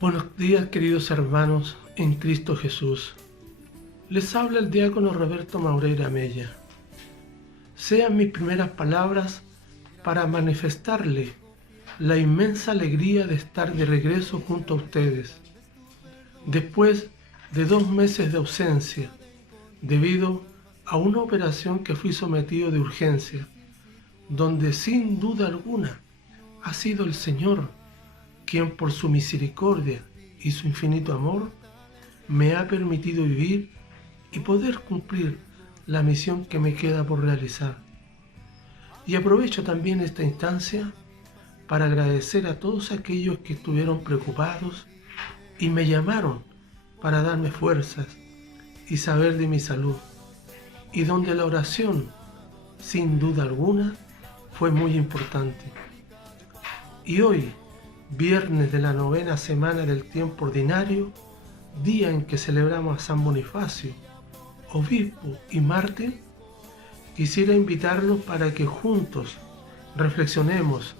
Buenos días, queridos hermanos en Cristo Jesús. Les habla el diácono Roberto Maureira Mella. Sean mis primeras palabras para manifestarle la inmensa alegría de estar de regreso junto a ustedes, después de 2 meses de ausencia, debido a una operación que fui sometido de urgencia, donde sin duda alguna ha sido el Señor quien por su misericordia y su infinito amor me ha permitido vivir y poder cumplir la misión que me queda por realizar. Y aprovecho también esta instancia para agradecer a todos aquellos que estuvieron preocupados y me llamaron para darme fuerzas y saber de mi salud, y donde la oración, sin duda alguna, fue muy importante. Y hoy, viernes de la 9ª semana del tiempo ordinario, día en que celebramos a San Bonifacio, obispo y mártir, quisiera invitarlos para que juntos reflexionemos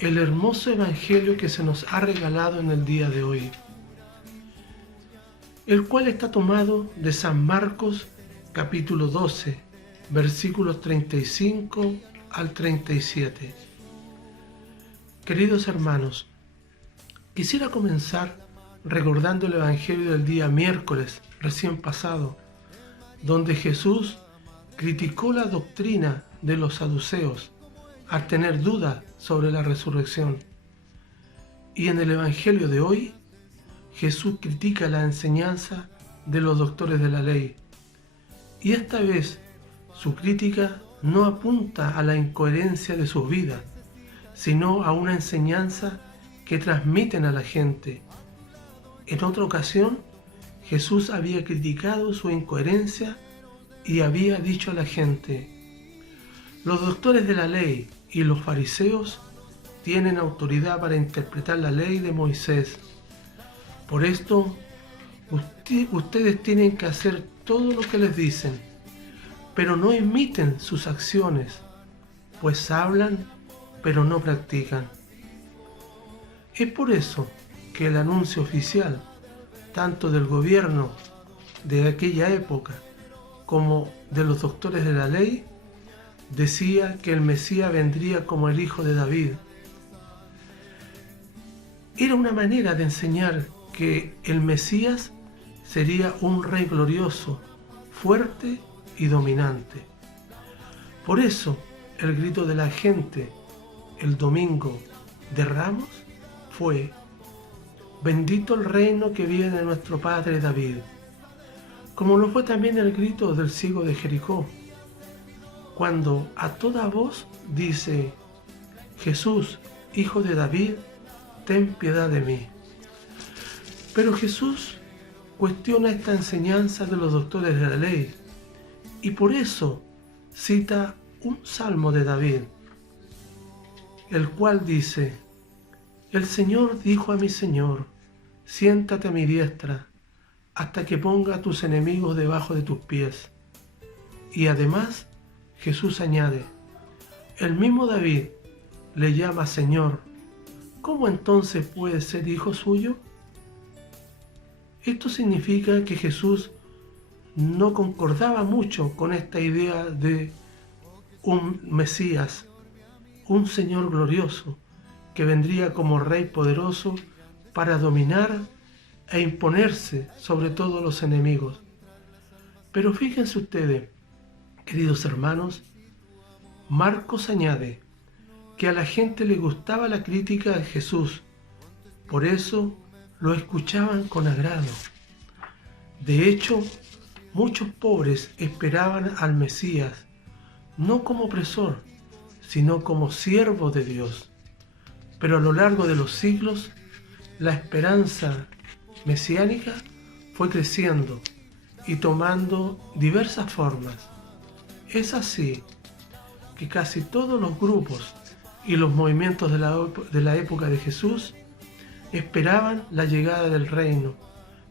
el hermoso evangelio que se nos ha regalado en el día de hoy, el cual está tomado de San Marcos capítulo 12, versículos 35 al 37. Queridos hermanos, quisiera comenzar recordando el evangelio del día miércoles recién pasado, donde Jesús criticó la doctrina de los saduceos al tener dudas sobre la resurrección. Y en el evangelio de hoy, Jesús critica la enseñanza de los doctores de la ley. Y esta vez su crítica no apunta a la incoherencia de sus vidas, sino a una enseñanza que transmiten a la gente. En otra ocasión, Jesús había criticado su incoherencia y había dicho a la gente: los doctores de la ley y los fariseos tienen autoridad para interpretar la ley de Moisés. Por esto, ustedes tienen que hacer todo lo que les dicen, pero no imiten sus acciones, pues hablan, pero no practican. Es por eso que el anuncio oficial, tanto del gobierno de aquella época como de los doctores de la ley, decía que el Mesías vendría como el hijo de David. Era una manera de enseñar que el Mesías sería un rey glorioso, fuerte y dominante. Por eso, el grito de la gente el domingo de Ramos fue: bendito el reino que viene de nuestro padre David, como lo fue también el grito del ciego de Jericó, cuando a toda voz dice: Jesús, hijo de David, ten piedad de mí. Pero Jesús cuestiona esta enseñanza de los doctores de la ley y por eso cita un salmo de David, el cual dice: el Señor dijo a mi Señor, siéntate a mi diestra, hasta que ponga a tus enemigos debajo de tus pies. Y además, Jesús añade: el mismo David le llama Señor, ¿cómo entonces puede ser hijo suyo? Esto significa que Jesús no concordaba mucho con esta idea de un Mesías, un Señor glorioso, que vendría como Rey poderoso para dominar e imponerse sobre todos los enemigos. Pero fíjense ustedes, queridos hermanos, Marcos añade que a la gente le gustaba la crítica de Jesús, por eso lo escuchaban con agrado. De hecho, muchos pobres esperaban al Mesías, no como opresor, sino como siervo de Dios. Pero a lo largo de los siglos, la esperanza mesiánica fue creciendo y tomando diversas formas. Es así que casi todos los grupos y los movimientos de la época de Jesús esperaban la llegada del reino,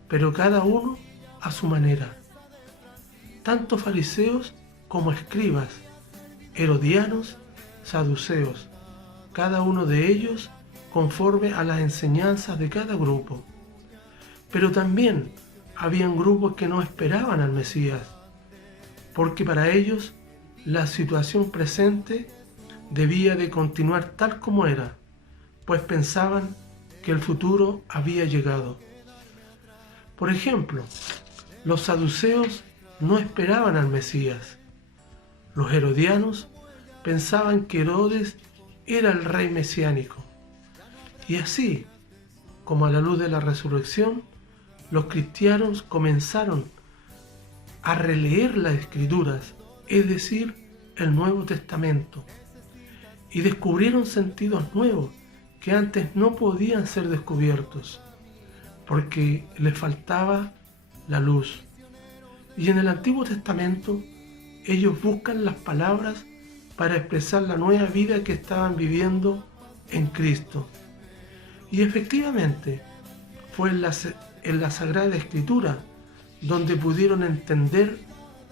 pero cada uno a su manera. Tanto fariseos como escribas, herodianos, saduceos, cada uno de ellos conforme a las enseñanzas de cada grupo. Pero también habían grupos que no esperaban al Mesías, porque para ellos la situación presente debía de continuar tal como era, pues pensaban que el futuro había llegado. Por ejemplo, los saduceos no esperaban al Mesías. Los herodianos pensaban que Herodes era el rey mesiánico. Y así, como a la luz de la resurrección, los cristianos comenzaron a releer las Escrituras, es decir, el Nuevo Testamento, y descubrieron sentidos nuevos que antes no podían ser descubiertos, porque les faltaba la luz. Y en el Antiguo Testamento, ellos buscan las palabras para expresar la nueva vida que estaban viviendo en Cristo. Y efectivamente, fue en la Sagrada Escritura donde pudieron entender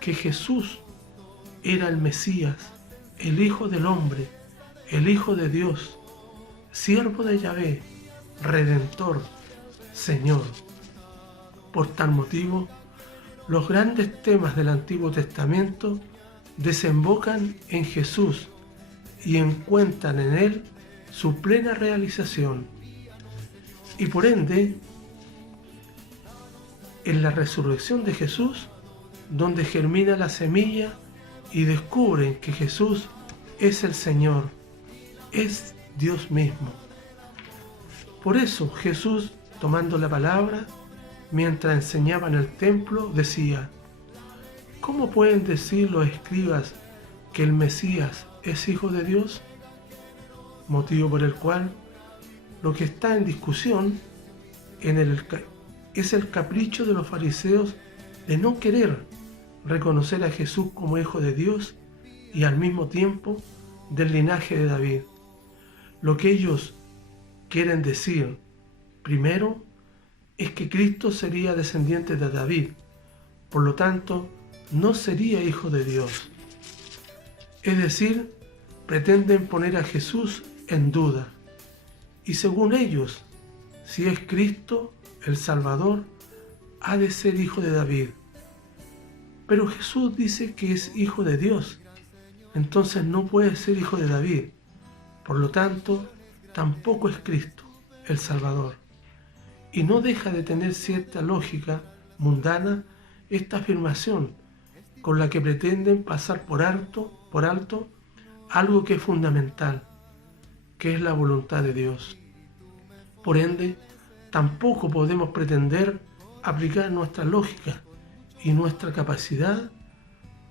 que Jesús era el Mesías, el Hijo del Hombre, el Hijo de Dios, siervo de Yahvé, Redentor, Señor. Por tal motivo, los grandes temas del Antiguo Testamento desembocan en Jesús y encuentran en Él su plena realización. Y por ende, en la resurrección de Jesús, donde germina la semilla y descubren que Jesús es el Señor, es Dios mismo. Por eso Jesús, tomando la palabra, mientras enseñaba en el templo, decía: ¿cómo pueden decir los escribas que el Mesías es Hijo de Dios? Motivo por el cual lo que está en discusión es el capricho de los fariseos de no querer reconocer a Jesús como Hijo de Dios y al mismo tiempo del linaje de David. Lo que ellos quieren decir, primero, es que Cristo sería descendiente de David, por lo tanto, no sería Hijo de Dios. Es decir, pretenden poner a Jesús en duda. Y según ellos, si es Cristo, el Salvador, ha de ser hijo de David. Pero Jesús dice que es Hijo de Dios, entonces no puede ser hijo de David. Por lo tanto, tampoco es Cristo, el Salvador. Y no deja de tener cierta lógica mundana esta afirmación, con la que pretenden pasar por alto algo que es fundamental, que es la voluntad de Dios. Por ende, tampoco podemos pretender aplicar nuestra lógica y nuestra capacidad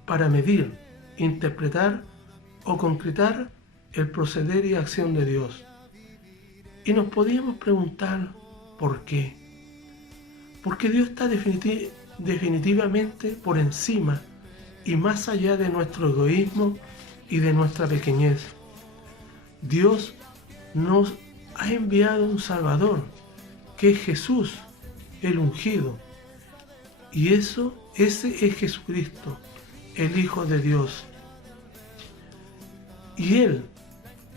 para medir, interpretar o concretar el proceder y acción de Dios. Y nos podríamos preguntar ¿por qué? Porque Dios está definitivamente por encima y más allá de nuestro egoísmo y de nuestra pequeñez. Dios nos ha enviado un Salvador, que es Jesús, el ungido. Y ese es Jesucristo, el Hijo de Dios. Y Él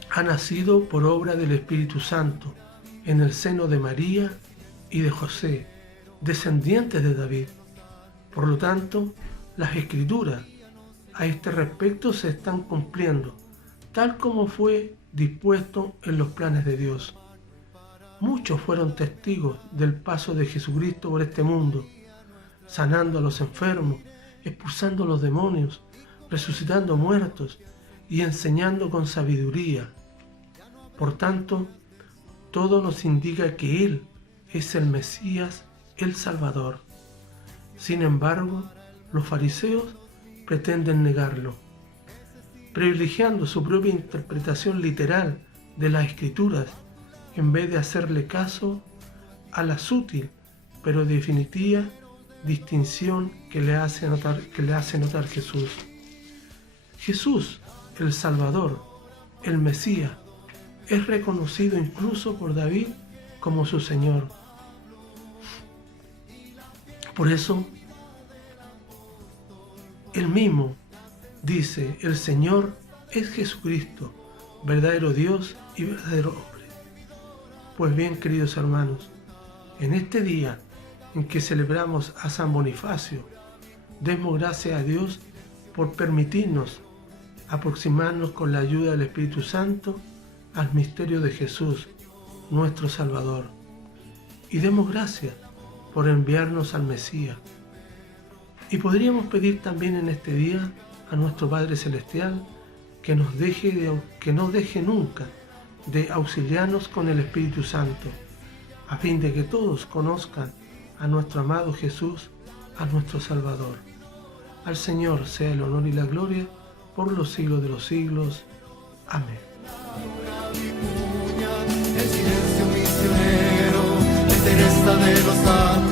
ha nacido por obra del Espíritu Santo, en el seno de María y de José, descendientes de David. Por lo tanto, las Escrituras a este respecto se están cumpliendo, tal como fue dispuesto en los planes de Dios. Muchos fueron testigos del paso de Jesucristo por este mundo, sanando a los enfermos, expulsando a los demonios, resucitando muertos y enseñando con sabiduría. Por tanto, todo nos indica que Él es el Mesías, el Salvador. Sin embargo, los fariseos pretenden negarlo, privilegiando su propia interpretación literal de las Escrituras en vez de hacerle caso a la sutil pero definitiva distinción que le hace notar Jesús. Jesús, el Salvador, el Mesías, es reconocido incluso por David como su Señor. Por eso, él mismo dice: el Señor es Jesucristo, verdadero Dios y verdadero hombre. Pues bien, queridos hermanos, en este día en que celebramos a San Bonifacio, demos gracias a Dios por permitirnos aproximarnos con la ayuda del Espíritu Santo al misterio de Jesús, nuestro Salvador. Y demos gracias por enviarnos al Mesías. Y podríamos pedir también en este día a nuestro Padre Celestial que no deje nunca de auxiliarnos con el Espíritu Santo, a fin de que todos conozcan a nuestro amado Jesús, a nuestro Salvador. Al Señor sea el honor y la gloria por los siglos de los siglos. Amén. El silencio misionero, la Teresa de los Santos.